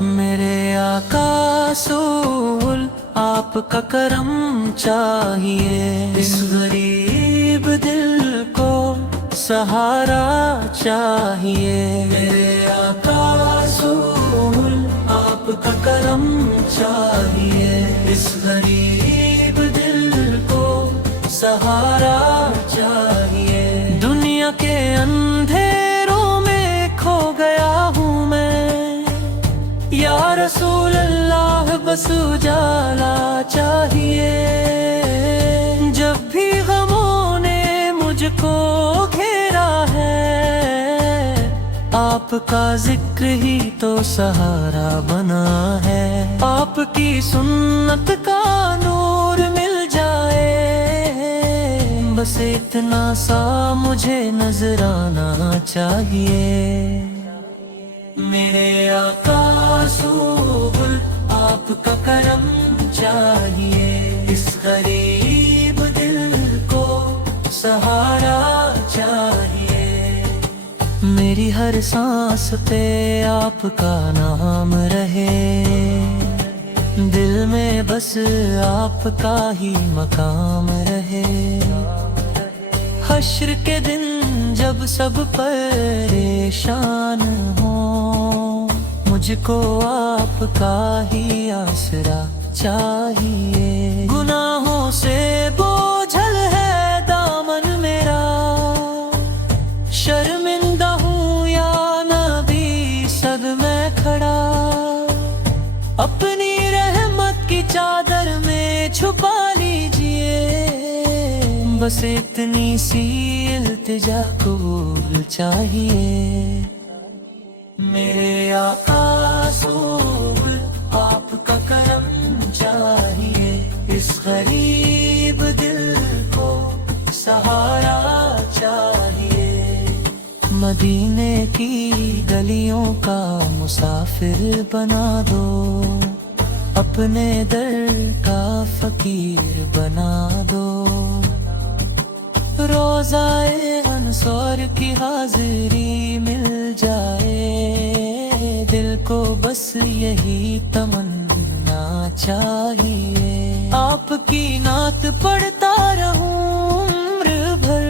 میرے آقا رسول آپ کا کرم چاہیے، اس غریب دل کو سہارا چاہیے۔ میرے آقا رسول آپ کا کرم چاہیے، اس غریب دل کو سہارا چاہیے۔ دنیا کے اندھیروں میں کھو گیا ہوں میں، یا رسول اللہ بس اجالا چاہیے۔ جب بھی غموں نے مجھ کو گھیرا ہے، آپ کا ذکر ہی تو سہارا بنا ہے۔ آپ کی سنت کا نور مل جائے، بس اتنا سا مجھے نظر آنا چاہیے۔ میرے آقا رسول آپ کا کرم چاہیے، اس غریب دل کو سہارا چاہیے۔ میری ہر سانس پہ آپ کا نام رہے، دل میں بس آپ کا ہی مقام رہے۔ حشر کے دن جب سب پریشان ہوں، مجھ کو آپ کا ہی آسرا چاہیے۔ گناہوں سے بوجھل ہے دامن میرا، شرمندہ ہوں یا نبی صد میں کھڑا۔ اپنی رحمت کی چادر میں چھپا لیجئے، بس اتنی سی التجا قبول چاہیے۔ میرے آقا رسول آپ کا کرم چاہیے، اس غریب دل کو سہارا چاہیے۔ مدینے کی گلیوں کا مسافر بنا دو، اپنے در کا فقیر بنا دو۔ روزائے انصار کی حاضری مل جائے، دل کو بس یہی تمنا چاہیے۔ آپ کی نعت پڑھتا رہوں عمر بھر،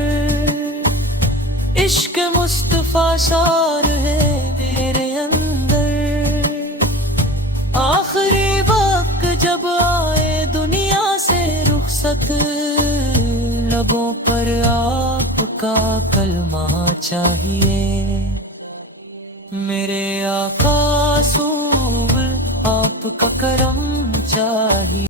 عشق مصطفیٰ شار ہے میرے اندر۔ آخری وقت جب آئے دنیا سے رخصت، لبوں پر آپ کا کلمہ چاہیے۔ میرے آقا رسول آپ کا کرم چاہیے۔